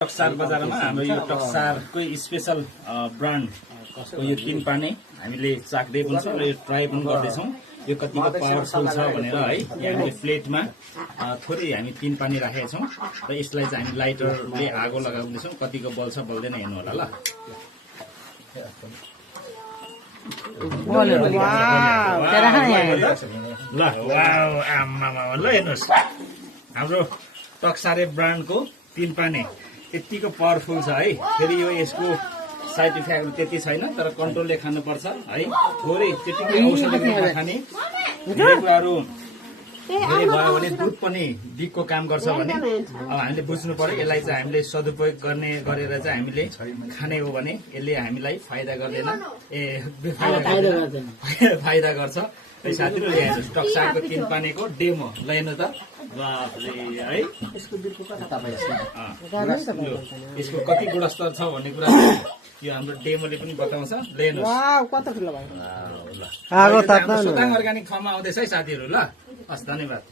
टक्सार बजारमा हाम्रो यो टक्सारकै स्पेशल ब्रान्डको यो 3 पाने हामीले चाख्दै पनि छौँ र यो ट्राई पनि गर्दैछौँ। यो कतिको पावरफुल छ भनेर है हामीले प्लेटमा थोरै हामी 3 पानी राखेका छौँ र यसलाई चाहिँ हामी लाइटरले आगो लगाउँदैछौँ। कतिको बल्छ बल्दैन हेर्नु होला ल। ल हेर्नुहोस् हाम्रो टक्सारे ब्रान्डको 3 पाने त्यतिको पावरफुल छ है। फेरि यो यसको साइड इफेक्टहरू त्यति छैन, तर कन्ट्रोलले खानुपर्छ है। थोरै त्यतिकै औषधि खाने धेरै कुराहरू धेरै भयो भने दुध पनि दिगको काम गर्छ भने अब हामीले बुझ्नु पर्यो। यसलाई चाहिँ हामीले सदुपयोग गरेर चाहिँ हामीले खाने हो भने यसले हामीलाई फाइदा गर्दैन, फाइदा गर्छ। साथीहरू हेर्नुहोस् टक्सारको 3 पानेको डेमो लैनु त है। यसको कति गुणस्तर छ भन्ने कुरा यो हाम्रो डेमोले पनि बताउँछ। सोताङ अर्ग्यानिक फर्ममा आउँदैछ है साथीहरू। ल हस्, धन्यवाद।